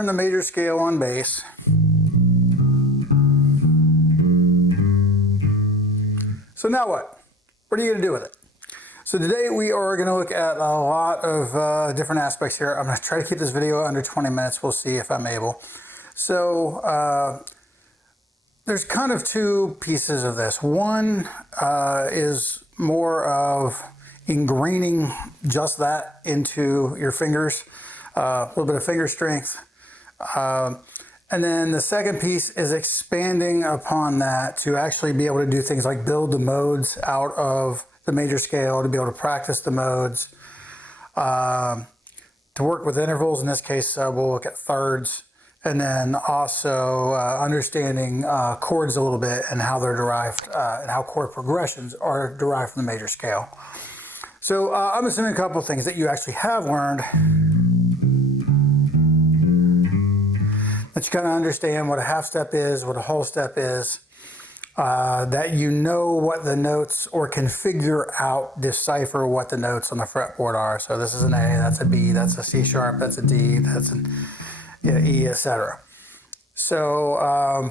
learn the major scale on bass. So now what? What are you going to do with it? So today we are going to look at a lot of different aspects here. I'm going to try to keep this video under 20 minutes. We'll see if I'm able. So there's kind of two pieces of this. One is more of ingraining just that into your fingers, a little bit of finger strength. And then the second piece is expanding upon that to actually be able to do things like build the modes out of the major scale, to be able to practice the modes, to work with intervals. In this case, we'll look at thirds, and then also understanding chords a little bit and how they're derived and how chord progressions are derived from the major scale. So I'm assuming a couple of things that you actually have learned, that you kind of understand what a half step is, what a whole step is, that you know what the notes, or can figure out, decipher what the notes on the fretboard are. So this is an A, that's a B, that's a C sharp, that's a D, that's an E, etc. So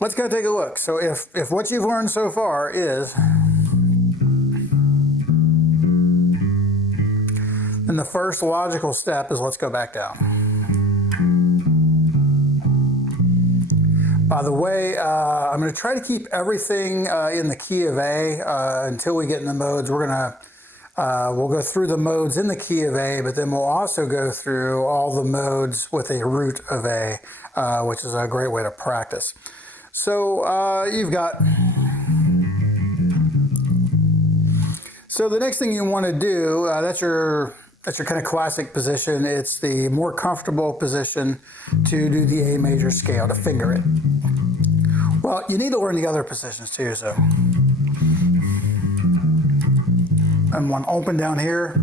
let's go take a look. So if what you've learned so far is, then the first logical step is let's go back down. By the way, I'm going to try to keep everything in the key of A until we get in the modes. We'll go through the modes in the key of A, but then we'll also go through all the modes with a root of A, which is a great way to practice. So you've got. So the next thing you want to do, that's your kind of classic position. It's the more comfortable position to do the A major scale, to finger it. Well, you need to learn the other positions too, so. And one open down here.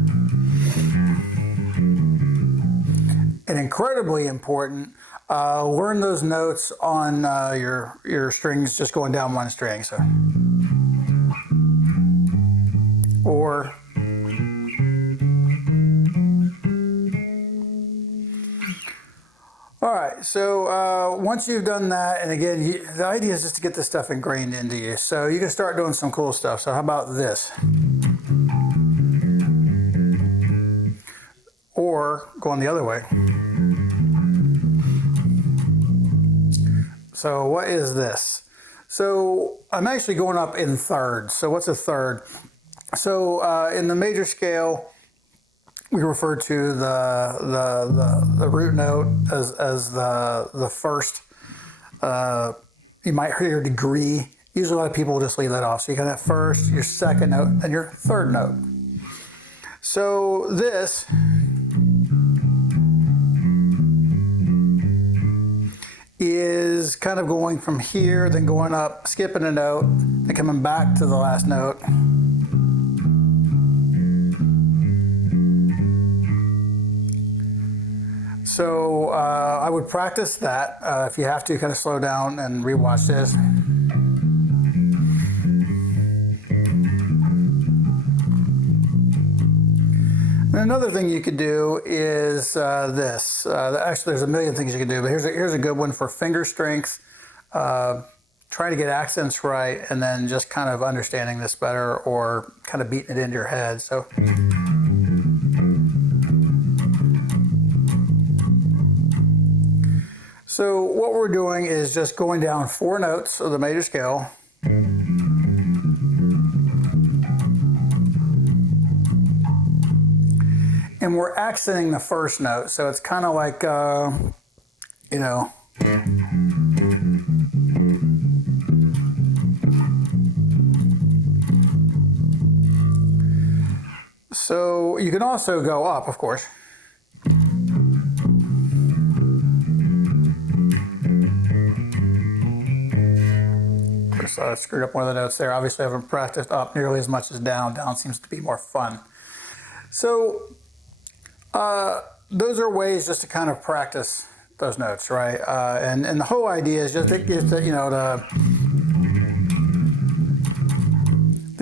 And incredibly important, learn those notes on your strings just going down one string, so. Or all right, so once you've done that, and again, the idea is just to get this stuff ingrained into you. So you can start doing some cool stuff. So how about this? Or going the other way. So what is this? So I'm actually going up in thirds. So what's a third? So in the major scale, we refer to the root note as the first. You might hear degree. Usually a lot of people will just leave that off. So you got that first, your second note, and your third note. So this is kind of going from here, then going up, skipping a note, then coming back to the last note. So I would practice that. If you have to, kind of slow down and rewatch this. And another thing you could do is this. Actually, there's a million things you can do, but here's a good one for finger strength. Trying to get accents right, and then just kind of understanding this better, or kind of beating it into your head. So. So what we're doing is just going down 4 notes of the major scale. And we're accenting the first note. So it's kind of like, you know. So you can also go up, of course. So I screwed up one of the notes there. Obviously, I haven't practiced up nearly as much as down. Down seems to be more fun. So those are ways just to kind of practice those notes, right? And the whole idea is just to get to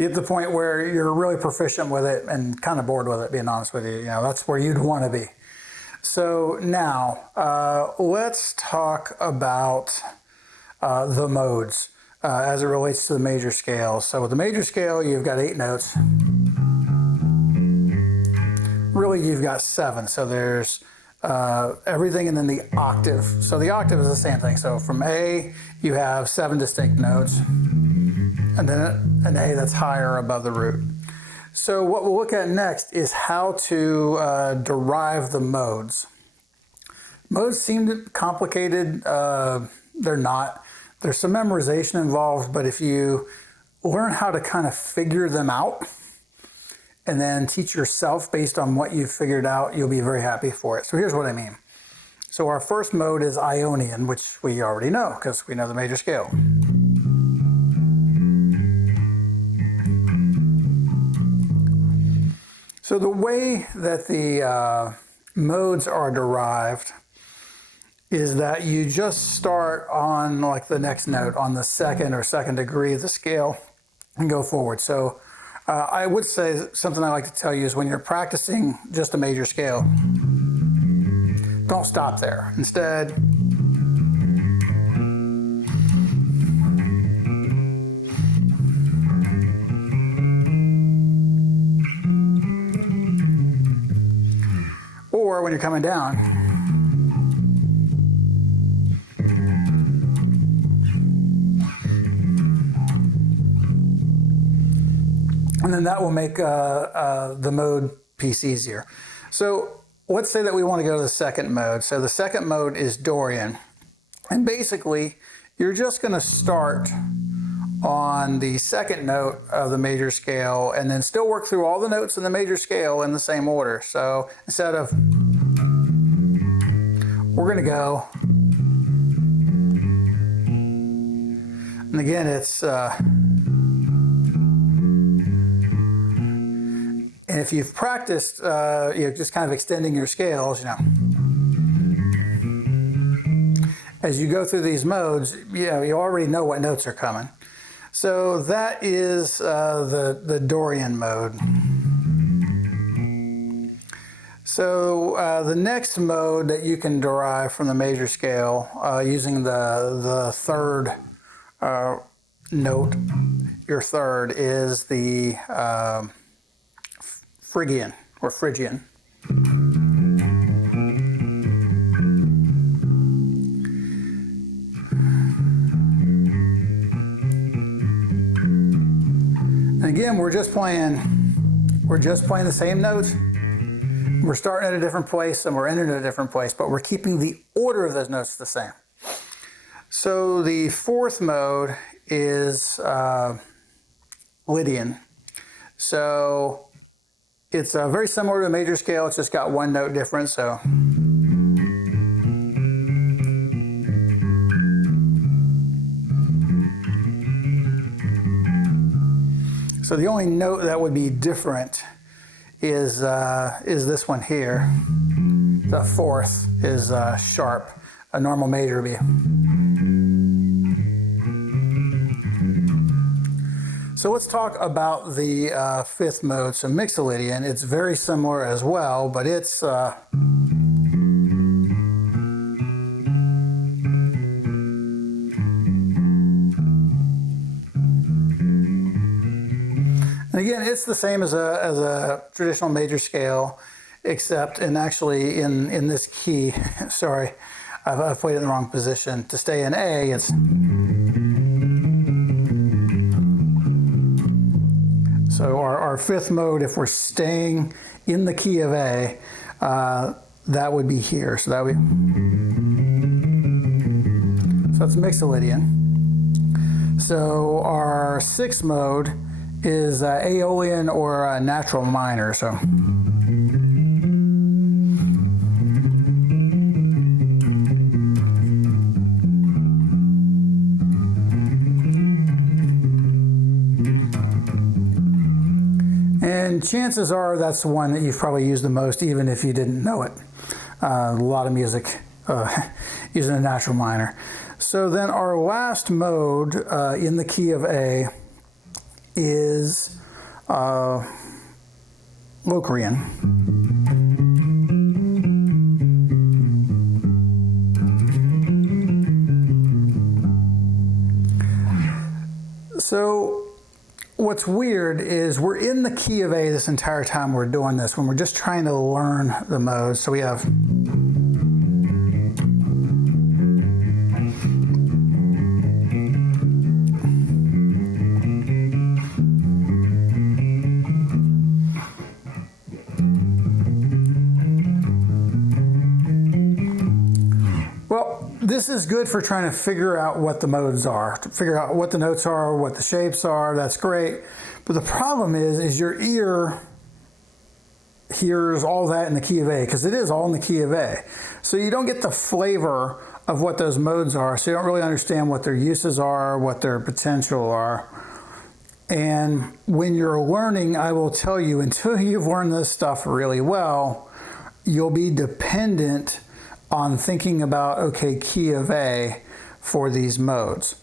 the point where you're really proficient with it and kind of bored with it, being honest with you. That's where you'd want to be. So now let's talk about the modes as it relates to the major scale. So with the major scale, you've got 8 notes. Really, you've got 7. So there's everything and then the octave. So the octave is the same thing. So from A, you have 7 distinct notes, and then an A that's higher above the root. So what we'll look at next is how to derive the modes. Modes seem complicated. They're not. There's some memorization involved, but if you learn how to kind of figure them out and then teach yourself based on what you've figured out, you'll be very happy for it. So here's what I mean. So our first mode is Ionian, which we already know because we know the major scale. So the way that the modes are derived is that you just start on like the next note on the second or second degree of the scale and go forward. So I would say something I like to tell you is when you're practicing just a major scale, don't stop there. Instead, or when you're coming down, and then that will make the mode piece easier. So let's say that we want to go to the second mode. So the second mode is Dorian. And basically, you're just going to start on the second note of the major scale and then still work through all the notes in the major scale in the same order. So instead of, we're going to go, and again, it's, and if you've practiced, just kind of extending your scales, as you go through these modes, you already know what notes are coming. So that is the Dorian mode. So the next mode that you can derive from the major scale using the third note, your third, is the Phrygian or Phrygian. And again, we're just playing the same notes. We're starting at a different place and we're ending at a different place, but we're keeping the order of those notes the same. So the fourth mode is Lydian. So it's very similar to a major scale. It's just got one note difference. So the only note that would be different is this one here. The fourth is sharp. A normal major would be. So let's talk about the fifth mode, so Mixolydian. It's very similar as well, but it's and again, it's the same as a traditional major scale, except in this key, sorry, I've played it in the wrong position. To stay in A, it's so our fifth mode, if we're staying in the key of A, that would be here. So that would be, so that's Mixolydian. So our sixth mode is Aeolian or natural minor. So and chances are that's the one that you've probably used the most, even if you didn't know it. A lot of music using a natural minor. So then our last mode in the key of A is Locrian. So what's weird is we're in the key of A this entire time we're doing this, when we're just trying to learn the modes. So we have this is good for trying to figure out what the modes are, to figure out what the notes are, what the shapes are. That's great. But the problem is your ear hears all that in the key of A, because it is all in the key of A. So you don't get the flavor of what those modes are. So you don't really understand what their uses are, what their potential are. And when you're learning, I will tell you, until you've learned this stuff really well, you'll be dependent on thinking about, okay, key of A for these modes.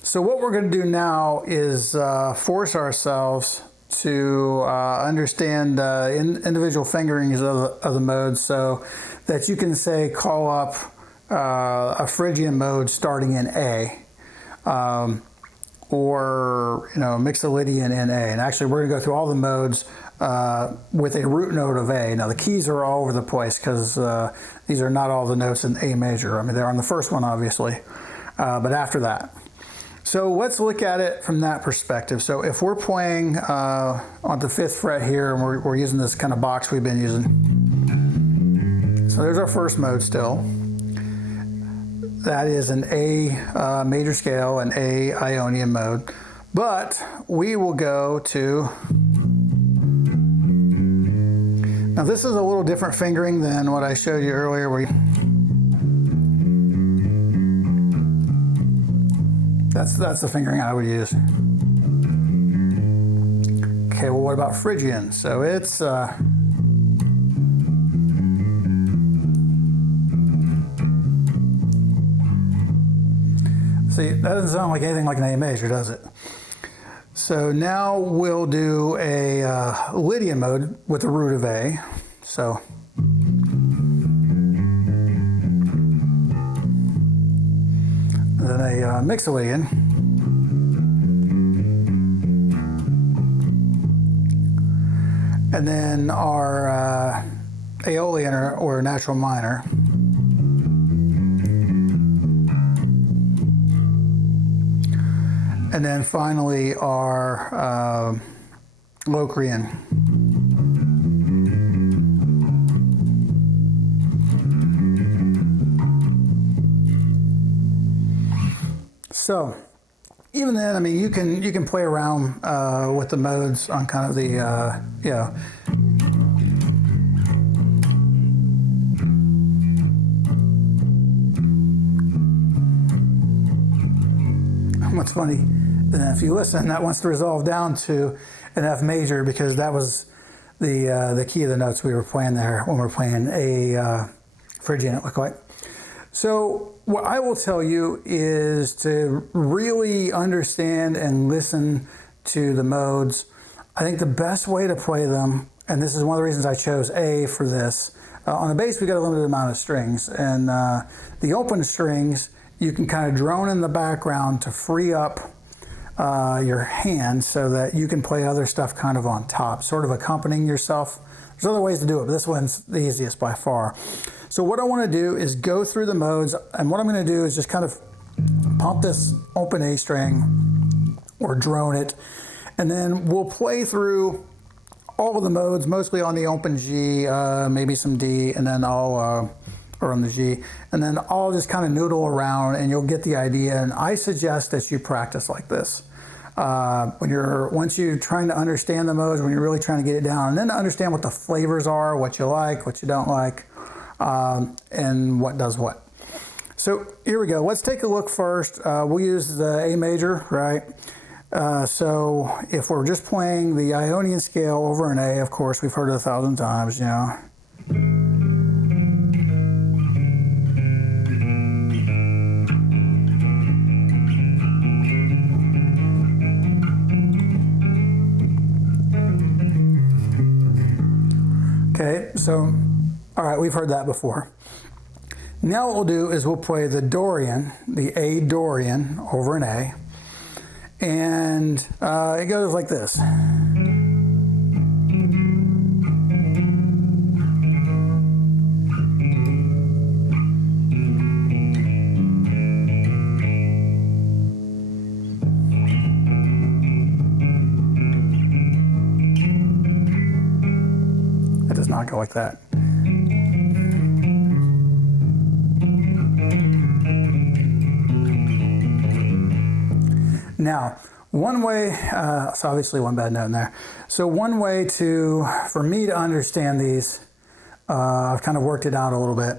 So what we're going to do now is force ourselves to understand individual fingerings of the modes, so that you can say call up a Phrygian mode starting in A, or Mixolydian in A. And actually we're going to go through all the modes with a root note of A. Now the keys are all over the place, because these are not all the notes in A major. I mean, they're on the first one obviously, but after that. So let's look at it from that perspective. So if we're playing on the 5th fret here, and we're using this kind of box we've been using. So there's our first mode still. That is an A major scale, an A Ionian mode. But we will go to, now this is a little different fingering than what I showed you earlier, where that's the fingering I would use. Okay, well what about Phrygian? So it's see, that doesn't sound like anything like an A major, does it? So now we'll do a Lydian mode with the root of A. So then a Mixolydian. And then our Aeolian or natural minor. And then finally our Locrian. So even then, I mean, you can play around with the modes on kind of the What's funny, if you listen, that wants to resolve down to an F major, because that was the key of the notes we were playing there when we were playing a Phrygian, it looked like. So what I will tell you is to really understand and listen to the modes. I think the best way to play them, and this is one of the reasons I chose A for this, on the bass we got a limited amount of strings, and the open strings you can kind of drone in the background to free up your hand so that you can play other stuff kind of on top, sort of accompanying yourself. There's other ways to do it, but this one's the easiest by far. So what I want to do is go through the modes, and what I'm going to do is just kind of pump this open A string or drone it, and then we'll play through all of the modes, mostly on the open G, maybe some D, and then or on the G, and then I'll just kind of noodle around and you'll get the idea. And I suggest that you practice like this. Once you're trying to understand the modes, when you're really trying to get it down, and then to understand what the flavors are, what you like, what you don't like, and what does what. So here we go. Let's take a look first. We'll use the A major, right? So if we're just playing the Ionian scale over an A, of course, we've heard it 1,000 times, you know. Okay, so, all right, we've heard that before. Now what we'll do is we'll play the Dorian, the A Dorian over an A. And it goes like this. It does not go like that. Now, one way, so obviously one bad note in there. So one way for me to understand these, I've kind of worked it out a little bit.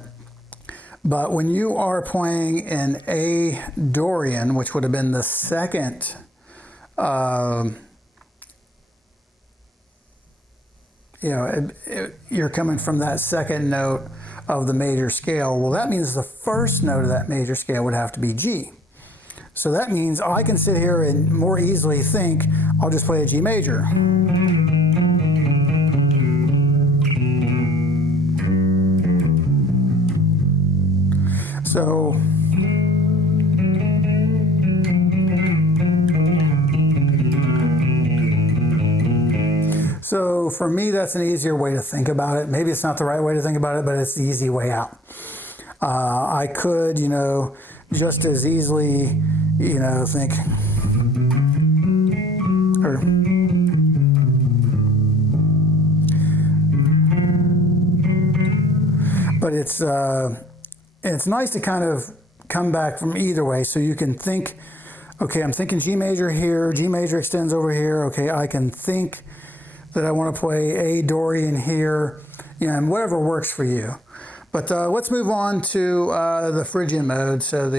But when you are playing in A Dorian, which would have been the second, you're coming from that second note of the major scale. Well, that means the first note of that major scale would have to be G. So that means I can sit here and more easily think, I'll just play a G major. So for me, that's an easier way to think about it. Maybe it's not the right way to think about it, but it's the easy way out. I could, just as easily, think, but it's nice to kind of come back from either way, so you can think, okay, I'm thinking G major here, G major extends over here, okay, I can think that I want to play A Dorian here, and whatever works for you. But let's move on to the Phrygian mode. So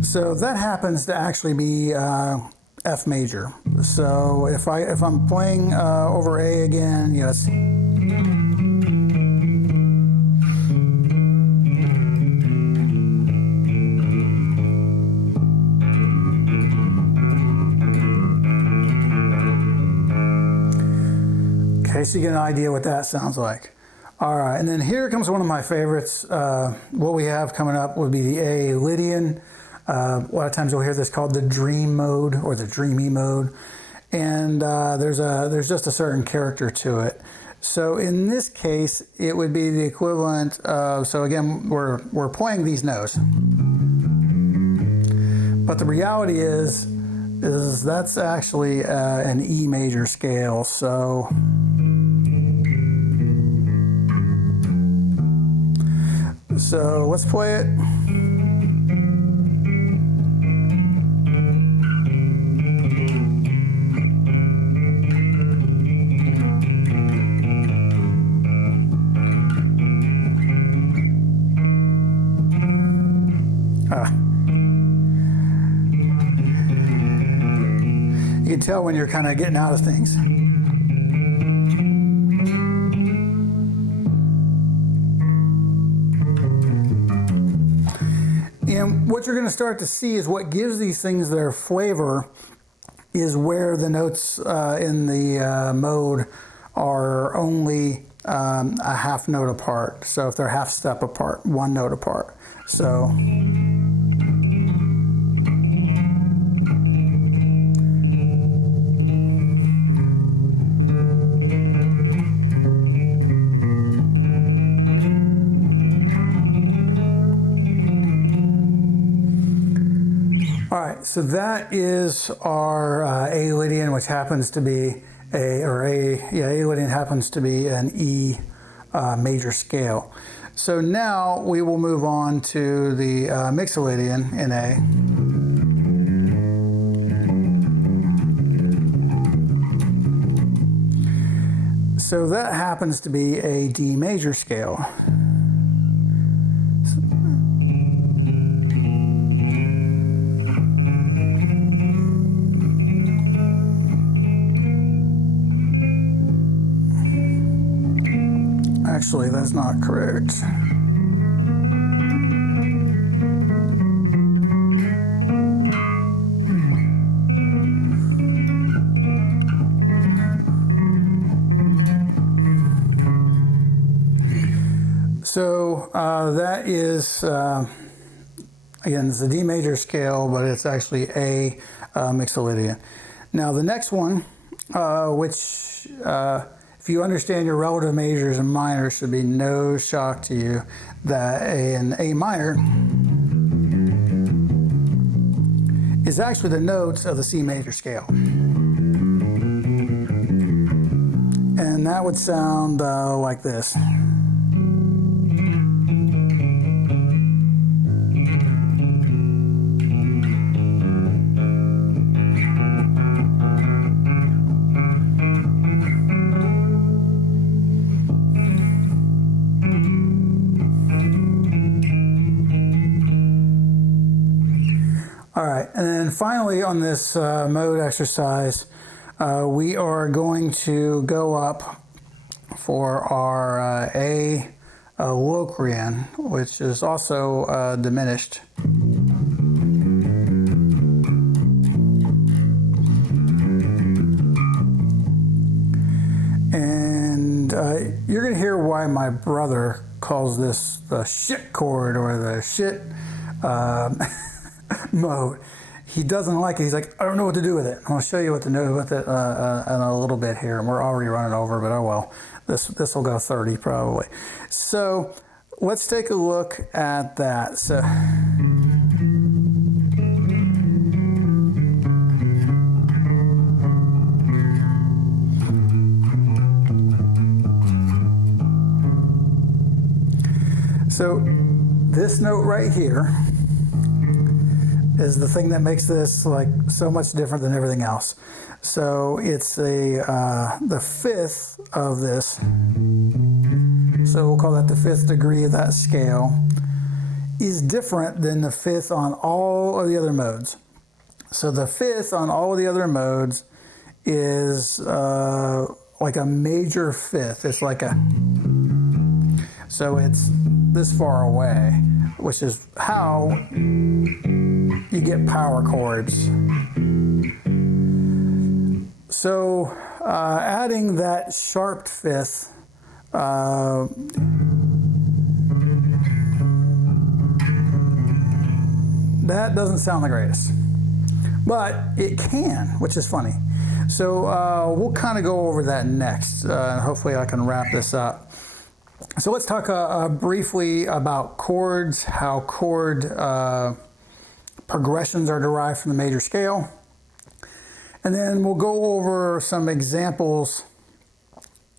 so that happens to actually be F major. So if I'm playing over A again, yes. Okay, so you get an idea what that sounds like. All right, and then here comes one of my favorites. What we have coming up would be the Lydian. A lot of times you'll hear this called the dream mode or the dreamy mode. And there's just a certain character to it. So in this case, it would be the equivalent of, so again, we're playing these notes. But the reality is that's actually an E major scale. So let's play it. You can tell when you're kind of getting out of things. And what you're going to start to see is what gives these things their flavor is where the notes in the mode are only a half note apart. So if they're half step apart, one note apart. So all right, so that is our Aeolian, which happens to be Aeolian happens to be an E major scale. So now we will move on to the Mixolydian in A. So that happens to be a D major scale. Actually, that's not correct. So that is Again, it's a D major scale, but it's actually A Mixolydian. Now the next one, which if you understand your relative majors and minors, should be no shock to you, that an A minor is actually the notes of the C major scale. And that would sound like this. All right, and then finally on this mode exercise, we are going to go up for our Locrian, which is also diminished. And you're going to hear why my brother calls this the shit chord or the shit mode. He doesn't like it. He's like, I don't know what to do with it. I'll show you what to do with it in a little bit here. And we're already running over, but oh well. This will go 30 probably. So let's take a look at that. So this note right here is the thing that makes this like so much different than everything else. So it's the fifth of this. So we'll call that the fifth degree of that scale is different than the fifth on all of the other modes. So the fifth on all of the other modes is like a major fifth. It's like so it's this far away, which is how you get power chords. So adding that sharp fifth, that doesn't sound the greatest, but it can, which is funny. So we'll kind of go over that next, and hopefully I can wrap this up. So let's talk briefly about chords, how chord progressions are derived from the major scale. And then we'll go over some examples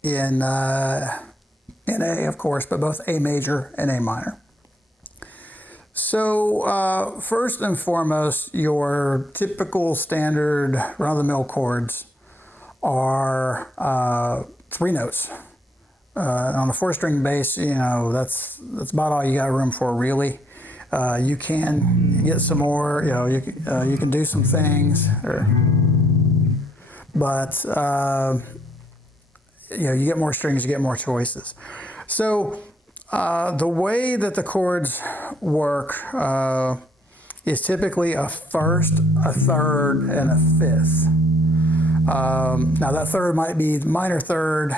in A, of course, but both A major and A minor. So first and foremost, your typical standard run-of-the-mill chords are 3 notes. On a 4-string bass, you know, that's about all you got room for, really. You can get some more, you know, you can do some things, but you know, you get more strings, you get more choices. So the way that the chords work is typically a first, a third, and a fifth. Now that third might be the minor third,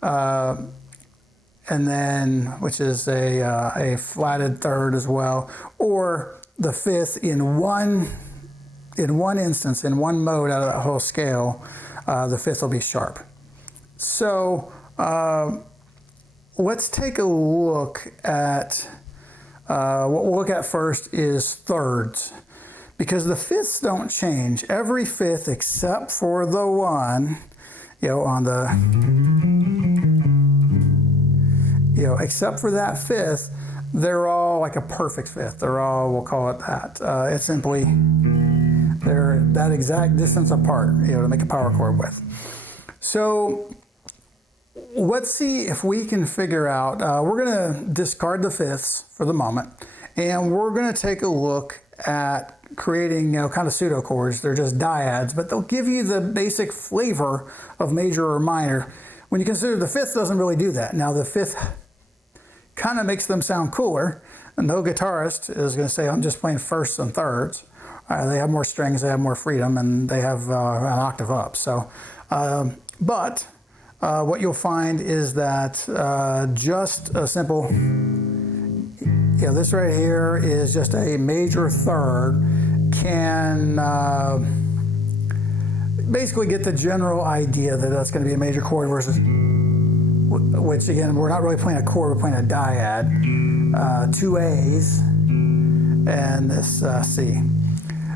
and then which is a flatted third as well, or the fifth in one instance, in one mode out of that whole scale, the fifth will be sharp. So let's take a look at what we'll look at first is thirds, because the fifths don't change. Every fifth except for the one, you know, on the, you know, except for that fifth, they're all like a perfect fifth. They're all, we'll call it that. It's simply, they're that exact distance apart, you know, to make a power chord with. So let's see if we can figure out, we're going to discard the fifths for the moment, and we're going to take a look at creating, you know, kind of pseudo chords. They're just dyads, but they'll give you the basic flavor of major or minor. When you consider the fifth doesn't really do that. Now the fifth kind of makes them sound cooler. No guitarist is going to say, I'm just playing firsts and thirds. They have more strings, they have more freedom, and they have an octave up. So, but what you'll find is that just a simple this right here is just a major third, can basically get the general idea that that's going to be a major chord versus, which again, we're not really playing a chord, we're playing a dyad, two A's and this C.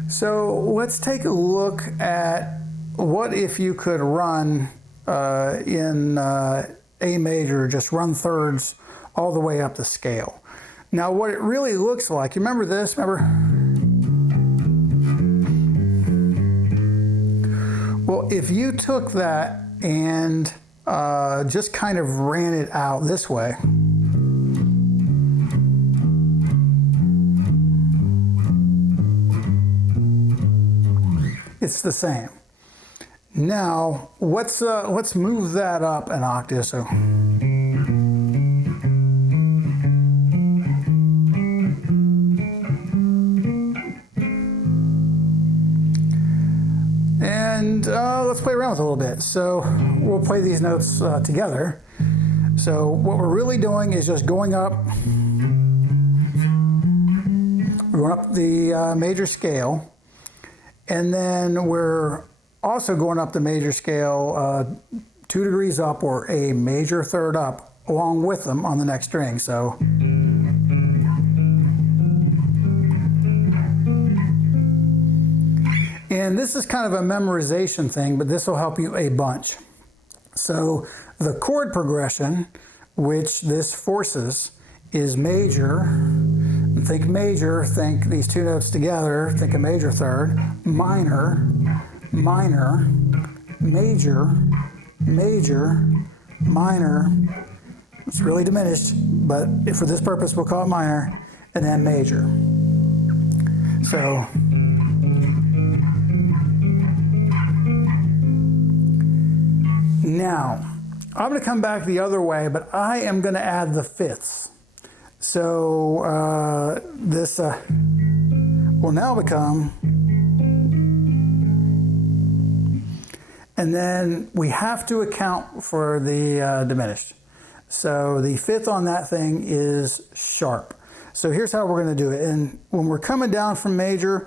So let's take a look at what if you could run in A major, just run thirds all the way up the scale. Now what it really looks like, you remember this, remember? Well, if you took that and just kind of ran it out this way, it's the same. Now, let's move that up an octave. So, and let's play around with it a little bit. So we'll play these notes together. So what we're really doing is just going up the major scale. And then we're also going up the major scale 2 degrees up, or a major third up along with them on the next string. So and this is kind of a memorization thing, but this will help you a bunch. So the chord progression, which this forces, is major. Think major, think these two notes together, think a major third, minor, minor, major, major, minor. It's really diminished, but for this purpose we'll call it minor, and then major. So now I'm going to come back the other way, but I am going to add the fifths. So this will now become, and then we have to account for the diminished. So the fifth on that thing is sharp. So here's how we're going to do it. And when we're coming down from major,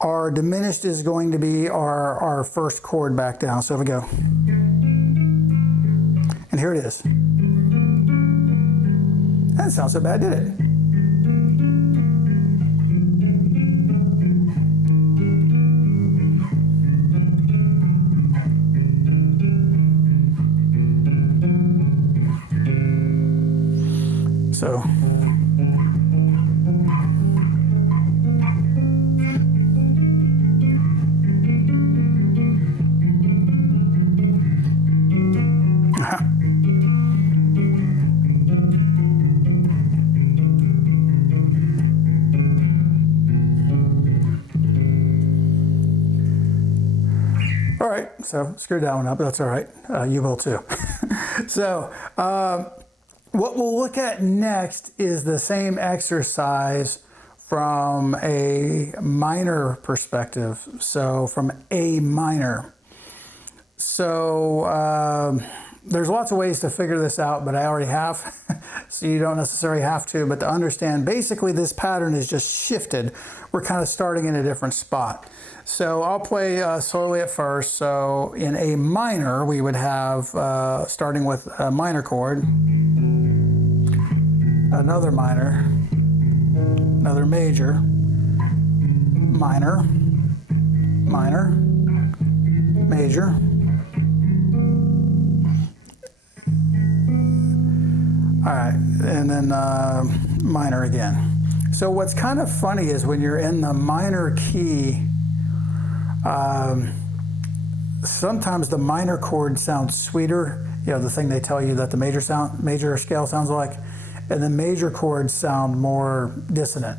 our diminished is going to be our first chord back down. So if we go, and here it is. That didn't sound so bad, did it? So all right, so screwed that one up, but that's all right. You will too. So what we'll look at next is the same exercise from a minor perspective. So from A minor. So there's lots of ways to figure this out, but I already have, so you don't necessarily have to. But to understand, basically this pattern is just shifted. We're kind of starting in a different spot. So I'll play slowly at first. So in A minor, we would have, starting with a minor chord, another minor, another major, minor, minor, major, all right, and then minor again. So what's kind of funny is when you're in the minor key, sometimes the minor chord sounds sweeter, you know, the thing they tell you that the major scale sounds like, and the major chords sound more dissonant,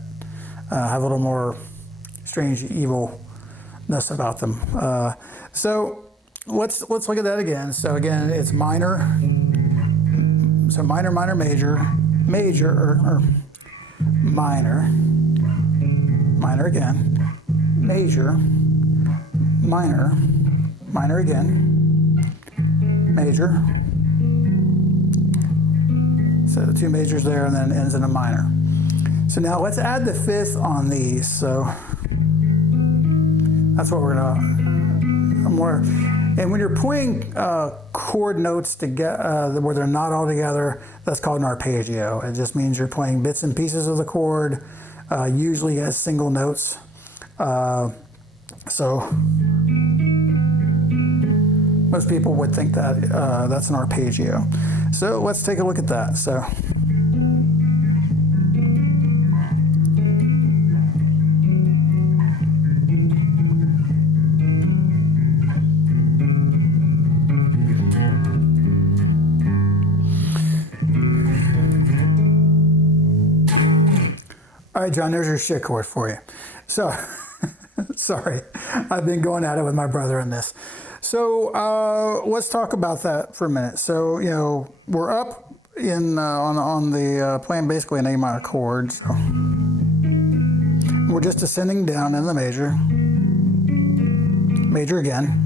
have a little more strange evilness about them. So let's look at that again. So again, it's minor. So minor, minor, major, major, or minor, minor again, major, minor, minor again, major. So the two majors there, and then ends in a minor. So now let's add the fifth on these. So that's what we're gonna more. And when you're playing chord notes together where they're not all together, that's called an arpeggio. It just means you're playing bits and pieces of the chord, usually as single notes. So most people would think that that's an arpeggio. So let's take a look at that. So. All right, John, there's your shit chord for you. So, sorry, I've been going at it with my brother on this. So let's talk about that for a minute. So, you know, we're up in on the playing basically an A minor chord. So we're just descending down in the major. Major again.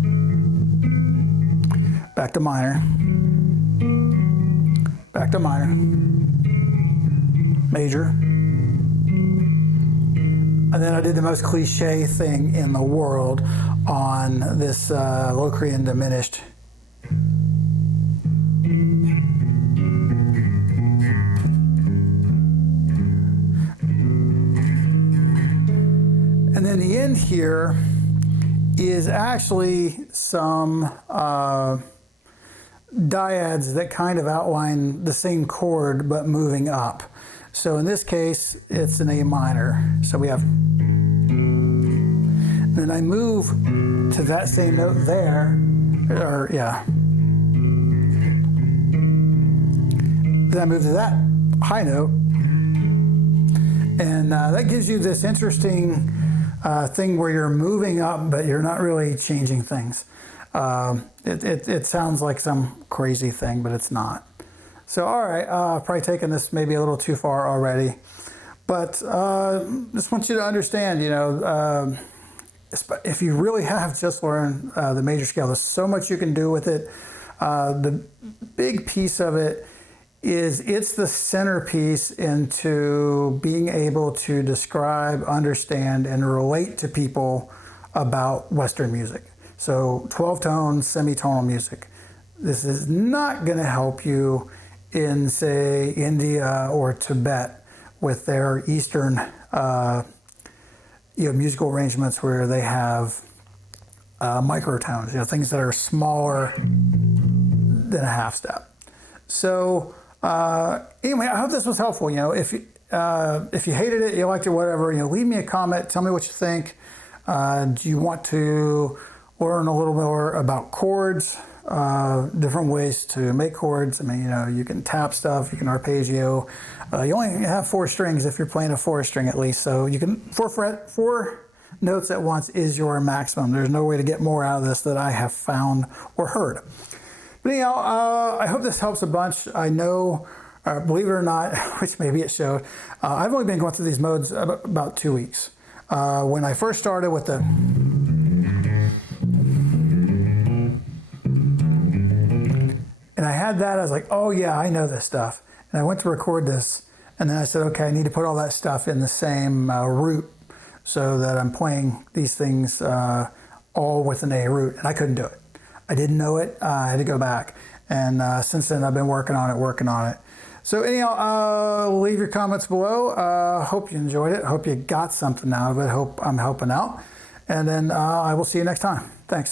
Back to minor. Back to minor. Major. And then I did the most cliche thing in the world on this Locrian diminished. And then the end here is actually some dyads that kind of outline the same chord but moving up. So in this case, it's an A minor. So we have, and then I move to that same note there, or yeah. Then I move to that high note. And that gives you this interesting thing where you're moving up, but you're not really changing things. It sounds like some crazy thing, but it's not. So, all right, probably taking this maybe a little too far already, but just want you to understand, you know, if you really have just learned the major scale, there's so much you can do with it. The big piece of it is it's the centerpiece into being able to describe, understand, and relate to people about Western music. So 12-tone, semitonal music. This is not going to help you in, say, India or Tibet with their Eastern musical arrangements where they have microtones, things that are smaller than a half step. So anyway, I hope this was helpful. If you hated it, you liked it, whatever, leave me a comment. Tell me what you think. Do you want to learn a little more about chords? Different ways to make chords. I mean, you can tap stuff, you can arpeggio. You only have 4 strings if you're playing a 4-string at least. So you can, 4 notes at once is your maximum. There's no way to get more out of this that I have found or heard. But anyhow, I hope this helps a bunch. I know, believe it or not, which maybe it showed, I've only been going through these modes about 2 weeks. When I first started with the and I had that, I was like, oh yeah, I know this stuff. And I went to record this, and then I said, okay, I need to put all that stuff in the same root so that I'm playing these things all with an A root, and I couldn't do it. I didn't know it, I had to go back. And since then, I've been working on it. So anyhow, leave your comments below. Hope you enjoyed it. Hope you got something out of it. Hope I'm helping out. And then I will see you next time. Thanks.